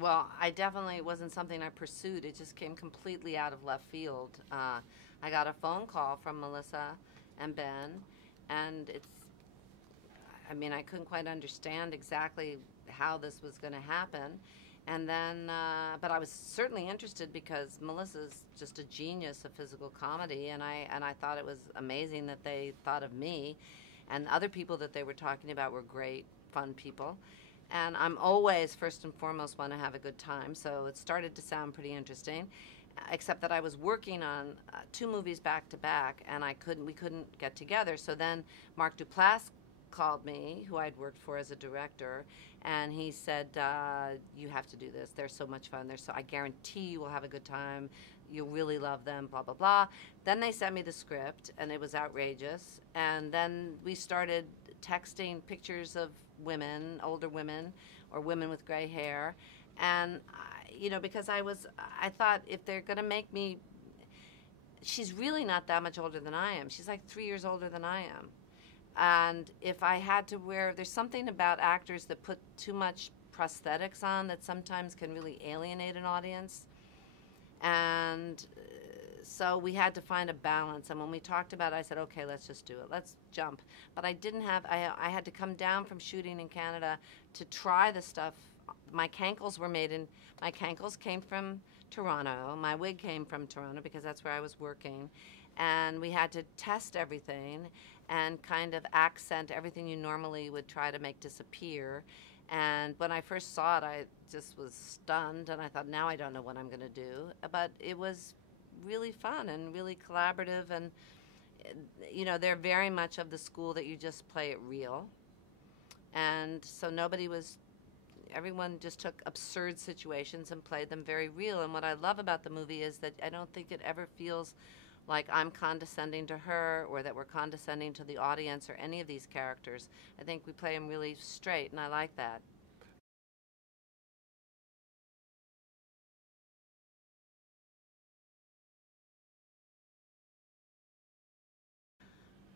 Well, I definitely, it wasn't something I pursued. It just came completely out of left field. I got a phone call from Melissa and Ben, and I mean, I couldn't quite understand exactly how this was going to happen. And then, but I was certainly interested because Melissa's just a genius of physical comedy, and I thought it was amazing that they thought of me, and other people that they were talking about were great, fun people. And I'm always, first and foremost, want to have a good time, so it started to sound pretty interesting, except that I was working on two movies back to back, and we couldn't get together. So then Mark Duplass called me, who I'd worked for as a director, and he said, "You have to do this. They're so much fun. I guarantee you will have a good time. You'll really love them." Blah blah blah. Then they sent me the script, and it was outrageous. And then we started texting pictures of women, older women, or women with gray hair, and because I thought if they're going to make me, she's really not that much older than I am. She's like 3 years older than I am. And if I had to there's something about actors that put too much prosthetics on that sometimes can really alienate an audience. And so we had to find a balance. And when we talked about it, I said, okay, let's just do it. Let's jump. But I didn't have, I had to come down from shooting in Canada to try the stuff. My cankles came from Toronto. My wig came from Toronto because that's where I was working. And we had to test everything and kind of accent everything you normally would try to make disappear. And when I first saw it, I just was stunned, and I thought, now I don't know what I'm going to do. But it was really fun and really collaborative, and they're very much of the school that you just play it real. And so everyone just took absurd situations and played them very real. And what I love about the movie is that I don't think it ever feels like I'm condescending to her or that we're condescending to the audience or any of these characters. I think we play them really straight, and I like that.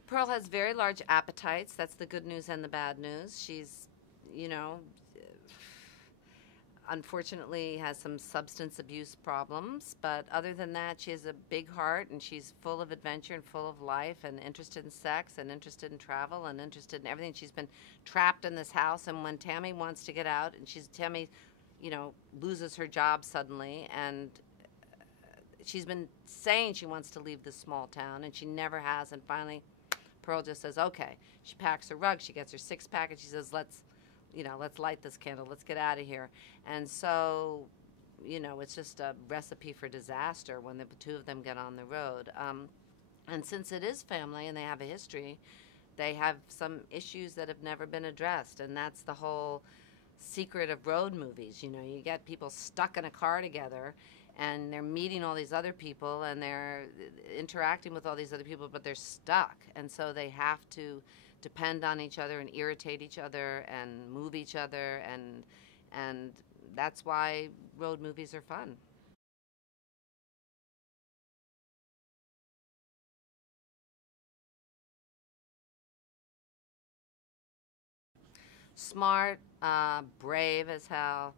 Pearl has very large appetites. That's the good news and the bad news. She's, you know, unfortunately has some substance abuse problems, but other than that, she has a big heart, and she's full of adventure and full of life and interested in sex and interested in travel and interested in everything. She's been trapped in this house, and when Tammy wants to get out, and Tammy, loses her job suddenly, and she's been saying she wants to leave this small town, and she never has, and finally Pearl just says, okay. She packs her rug, she gets her six-pack, and she says, let's light this candle, let's get out of here. And so, it's just a recipe for disaster when the two of them get on the road. And since it is family and they have a history, they have some issues that have never been addressed, and that's the whole secret of road movies. You get people stuck in a car together, and they're meeting all these other people, and they're interacting with all these other people, but they're stuck, and so they have to depend on each other and irritate each other and move each other, and that's why road movies are fun. Smart, brave as hell,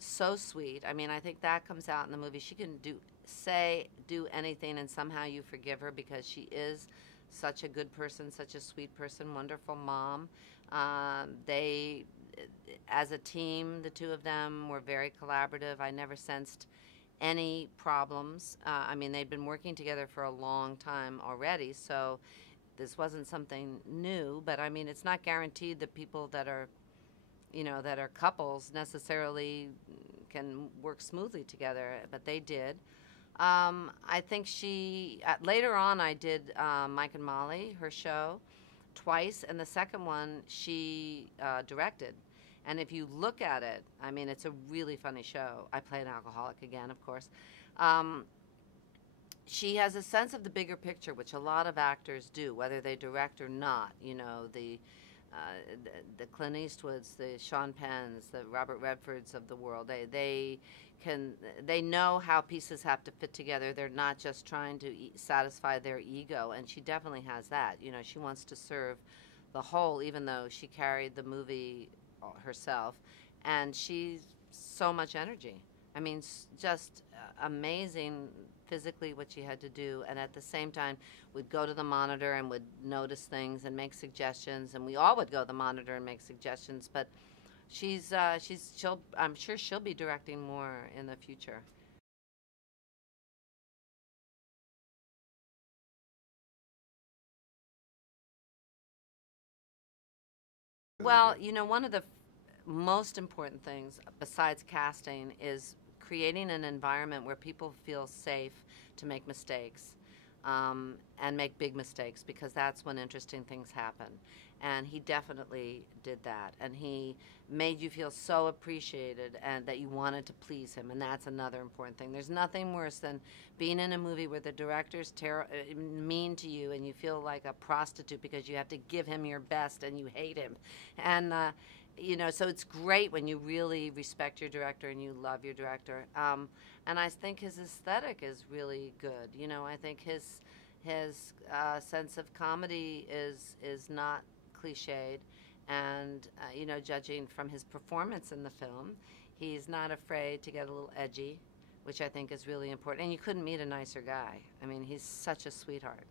so sweet. I mean, I think that comes out in the movie. She can do anything, and somehow you forgive her because she is such a good person, such a sweet person, wonderful mom. They, as a team, the two of them were very collaborative. I never sensed any problems. I mean, they'd been working together for a long time already, so this wasn't something new. But I mean, it's not guaranteed that people that are, that are couples necessarily can work smoothly together, but they did. I think later on I did Mike and Molly, her show, twice, and the second one she directed. And if you look at it, I mean, it's a really funny show. I play an alcoholic again, of course. She has a sense of the bigger picture, which a lot of actors do, whether they direct or not. The Clint Eastwoods, the Sean Penns, the Robert Redfords of the world. They know how pieces have to fit together. They're not just trying to satisfy their ego, and she definitely has that. She wants to serve the whole, even though she carried the movie herself, and she's so much energy. I mean, just amazing physically what she had to do, and at the same time would go to the monitor and would notice things and make suggestions, and we all would go to the monitor and make suggestions. But I'm sure she'll be directing more in the future. Well, one of the most important things besides casting is creating an environment where people feel safe to make mistakes, and make big mistakes, because that's when interesting things happen. And he definitely did that, and he made you feel so appreciated and that you wanted to please him, and that's another important thing. There's nothing worse than being in a movie where the director's mean to you and you feel like a prostitute because you have to give him your best and you hate him. And so it's great when you really respect your director and you love your director. And I think his aesthetic is really good. I think his sense of comedy is not cliched, and judging from his performance in the film, he's not afraid to get a little edgy, which I think is really important. And you couldn't meet a nicer guy. I mean, he's such a sweetheart.